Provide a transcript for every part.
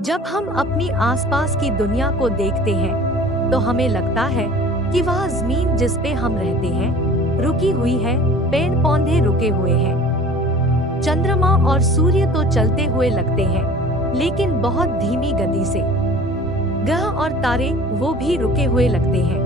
जब हम अपनी आसपास की दुनिया को देखते हैं तो हमें लगता है कि वह जमीन जिस पे हम रहते हैं रुकी हुई है, पेड़ पौधे रुके हुए हैं। चंद्रमा और सूर्य तो चलते हुए लगते हैं, लेकिन बहुत धीमी गति से। ग्रह और तारे वो भी रुके हुए लगते हैं।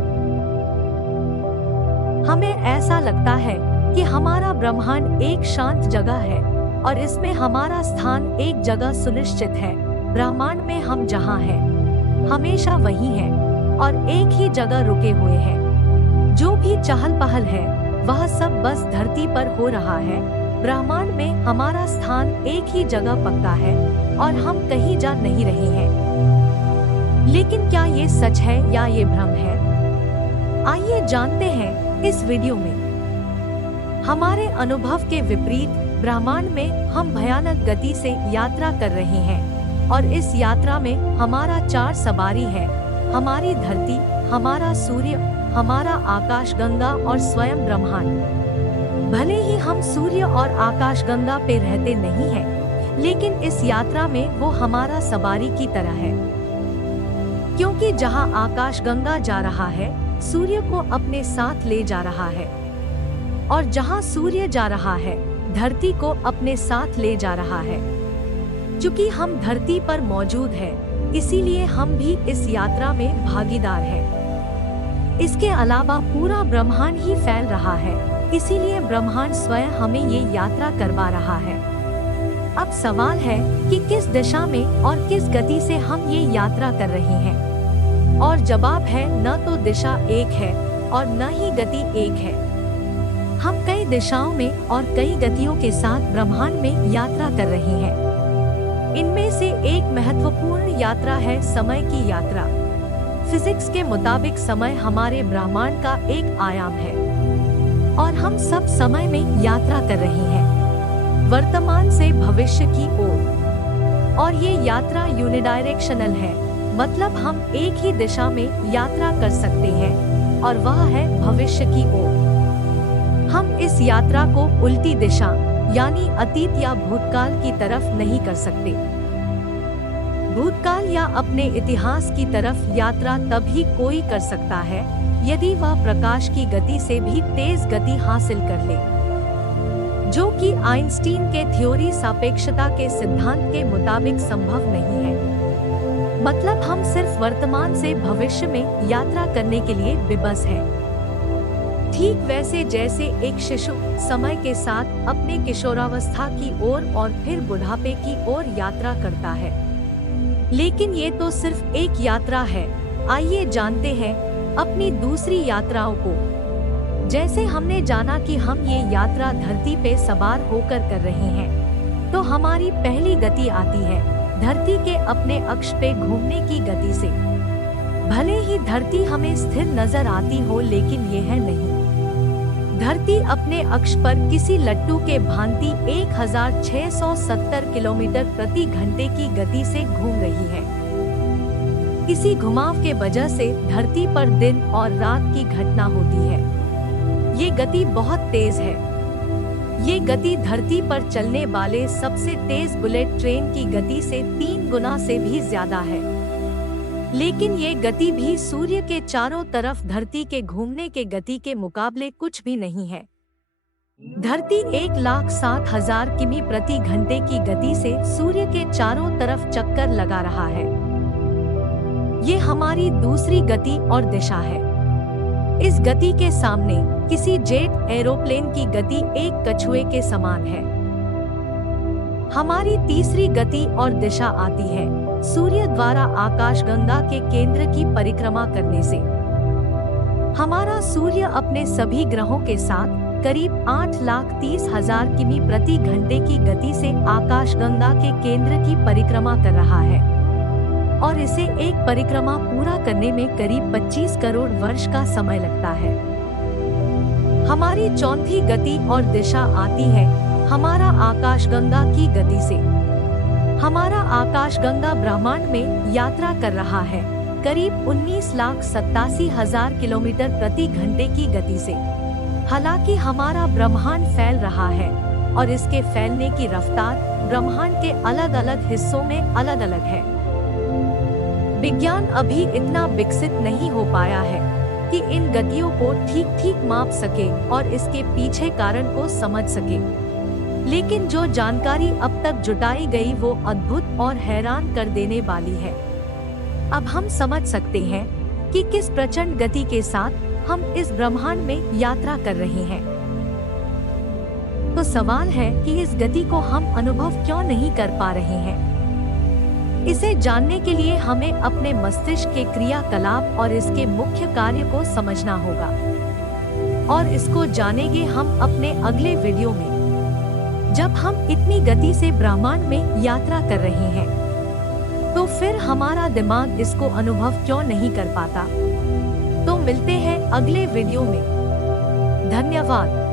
हमें ऐसा लगता है कि हमारा ब्रह्मांड एक शांत जगह है और इसमें हमारा स्थान एक जगह सुनिश्चित है। ब्रह्मांड में हम जहाँ हैं, हमेशा वही हैं और एक ही जगह रुके हुए हैं। जो भी चहल पहल है वह सब बस धरती पर हो रहा है। ब्रह्मांड में हमारा स्थान एक ही जगह पक्का है और हम कहीं जा नहीं रहे हैं। लेकिन क्या ये सच है या ये भ्रम है? आइए जानते हैं इस वीडियो में। हमारे अनुभव के विपरीत ब्रह्मांड में हम भयानक गति से यात्रा कर रहे हैं और इस यात्रा में हमारा चार सवारी है। हमारी धरती, हमारा सूर्य, हमारा आकाशगंगा और स्वयं ब्रह्मांड। भले ही हम सूर्य और आकाशगंगा पे रहते नहीं हैं, लेकिन इस यात्रा में वो हमारा सवारी की तरह है। क्योंकि जहाँ आकाशगंगा जा रहा है, सूर्य को अपने साथ ले जा रहा है, और जहाँ सूर्य जा रहा है, धरती को अपने साथ ले जा रहा है। चूंकि हम धरती पर मौजूद हैं, इसीलिए हम भी इस यात्रा में भागीदार हैं। इसके अलावा पूरा ब्रह्मांड ही फैल रहा है, इसीलिए ब्रह्मांड स्वयं हमें ये यात्रा करवा रहा है। अब सवाल है कि किस दिशा में और किस गति से हम ये यात्रा कर रहे हैं, और जवाब है न तो दिशा एक है और न ही गति एक है। हम कई दिशाओं में और कई गतियों के साथ ब्रह्मांड में यात्रा कर रहे हैं। इनमें से एक महत्वपूर्ण यात्रा है समय की यात्रा। फिजिक्स के मुताबिक समय हमारे ब्रह्मांड का एक आयाम है और हम सब समय में यात्रा कर रहे हैं, वर्तमान से भविष्य की ओर। और ये यात्रा यूनिडायरेक्शनल है, मतलब हम एक ही दिशा में यात्रा कर सकते हैं और वह है भविष्य की ओर। हम इस यात्रा को उल्टी दिशा यानी अतीत या भूतकाल की तरफ नहीं कर सकते। भूतकाल या अपने इतिहास की तरफ यात्रा तभी कोई कर सकता है यदि वह प्रकाश की गति से भी तेज गति हासिल कर ले, जो कि आइंस्टीन के थ्योरी सापेक्षता के सिद्धांत के मुताबिक संभव नहीं है। मतलब हम सिर्फ वर्तमान से भविष्य में यात्रा करने के लिए विवश हैं। ठीक वैसे जैसे एक शिशु समय के साथ अपने किशोरावस्था की ओर और फिर बुढ़ापे की ओर यात्रा करता है। लेकिन ये तो सिर्फ एक यात्रा है। आइए जानते हैं अपनी दूसरी यात्राओं को। जैसे हमने जाना कि हम ये यात्रा धरती पे सवार होकर कर रहे हैं, तो हमारी पहली गति आती है धरती के अपने अक्ष पे घूमने की गति से। भले ही धरती हमें स्थिर नजर आती हो, लेकिन ये है नहीं। धरती अपने अक्ष पर किसी लट्टू के भांति 1670 किलोमीटर प्रति घंटे की गति से घूम रही है। इसी घुमाव के वजह से धरती पर दिन और रात की घटना होती है। ये गति बहुत तेज है। ये गति धरती पर चलने वाले सबसे तेज बुलेट ट्रेन की गति से 3 गुना से भी ज्यादा है। लेकिन ये गति भी सूर्य के चारों तरफ धरती के घूमने के गति के मुकाबले कुछ भी नहीं है। धरती 1,07,000 किमी प्रति घंटे की गति से सूर्य के चारों तरफ चक्कर लगा रहा है। ये हमारी दूसरी गति और दिशा है। इस गति के सामने किसी जेट एरोप्लेन की गति एक कछुए के समान है। हमारी तीसरी गति और दिशा आती है सूर्य द्वारा आकाशगंगा के केंद्र की परिक्रमा करने से। हमारा सूर्य अपने सभी ग्रहों के साथ करीब 8,30,000 किमी प्रति घंटे की गति से आकाशगंगा के केंद्र की परिक्रमा कर रहा है, और इसे एक परिक्रमा पूरा करने में करीब 25 करोड़ वर्ष का समय लगता है। हमारी चौथी गति और दिशा आती है हमारा आकाशगंगा की गति से। हमारा आकाशगंगा ब्रह्मांड में यात्रा कर रहा है करीब 19,87,000 किलोमीटर प्रति घंटे की गति से। हालांकि हमारा ब्रह्मांड फैल रहा है और इसके फैलने की रफ्तार ब्रह्मांड के अलग अलग हिस्सों में अलग अलग है। विज्ञान अभी इतना विकसित नहीं हो पाया है कि इन गतियों को ठीक ठीक माप सके और इसके पीछे कारण को समझ सके। लेकिन जो जानकारी अब तक जुटाई गई वो अद्भुत और हैरान कर देने वाली है। अब हम समझ सकते हैं कि किस प्रचंड गति के साथ हम इस ब्रह्मांड में यात्रा कर रहे हैं। तो सवाल है कि इस गति को हम अनुभव क्यों नहीं कर पा रहे हैं? इसे जानने के लिए हमें अपने मस्तिष्क के क्रियाकलाप और इसके मुख्य कार्य को समझना होगा, और इसको जानेंगे हम अपने अगले वीडियो में, जब हम इतनी गति से ब्रह्मांड में यात्रा कर रहे हैं। तो फिर हमारा दिमाग इसको अनुभव क्यों नहीं कर पाता? तो मिलते हैं अगले वीडियो में। धन्यवाद।